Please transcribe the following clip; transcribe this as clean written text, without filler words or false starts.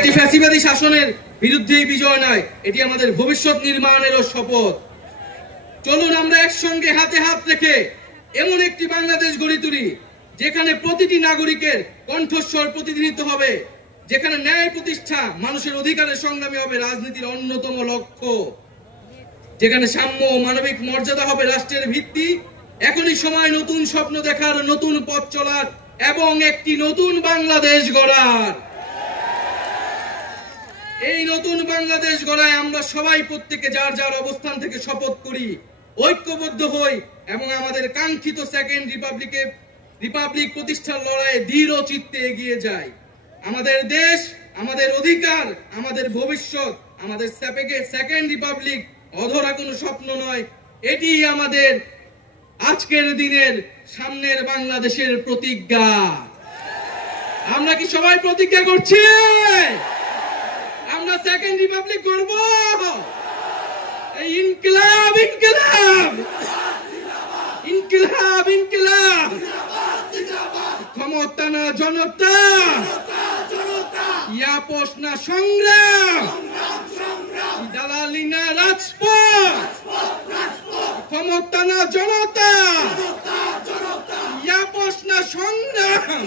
এটি ফ্যাসিবাদী শাসনের বিরুদ্ধে বিজয় নয়, এটি আমাদের ভবিষ্যৎ নির্মাণেরও শপথ। চলুন আমরা একসঙ্গে হাতে হাত রেখে এমন একটি বাংলাদেশ গড়ে তুলি যেখানে প্রতিটি নাগরিকের কণ্ঠস্বর প্রতিনিধিত্ব হবে, যেখানে ন্যায় প্রতিষ্ঠা মানুষের অধিকারের সংগ্রামী হবে রাজনীতির অন্যতম লক্ষ্য, যেখানে সাম্য ও মানবিক মর্যাদা হবে রাষ্ট্রের ভিত্তি। এখনই সময় নতুন স্বপ্ন দেখার, নতুন পথ চলার এবং একটি নতুন বাংলাদেশ গড়ার। এই নতুন বাংলাদেশ গড়ায় আমরা সবাই প্রত্যেকে যার যার অবস্থান থেকে শপথ করি, ঐক্যবদ্ধ হই এবং আমাদের কাঙ্ক্ষিত সেকেন্ড রিপাবলিক প্রতিষ্ঠার লড়াইয়ে দৃঢ় চিত্তে এগিয়ে যাই। আমাদের দেশ, আমাদের অধিকার, আমাদের ভবিষ্যৎ, আমাদের সেকেন্ড রিপাবলিক অধরা কোনো স্বপ্ন নয়, এটি আমাদের আজকের দিনের সামনের বাংলাদেশের প্রতিজ্ঞা। আমরা কি সবাই প্রতিজ্ঞা করছি আমরা সেকেন্ড রিপাবলিক করব? ইনকিলাব ইনকিলাব ইনকিলাব ইনকিলাব, ক্ষমতা না জনতা, ইয়াপস না সংগ্রাম, দালালি না রাজপথ, ক্ষমতা না জনতা, ইয়াপস না সংগ্রাম।